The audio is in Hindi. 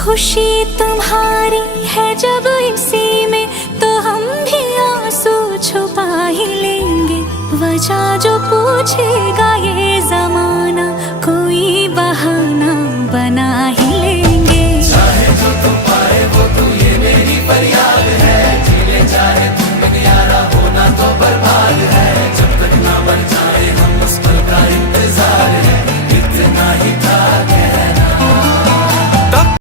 खुशी तुम्हारी है जब इसी में, तो हम भी आंसू छुपा ही लेंगे। वजह जो पूछेगा ये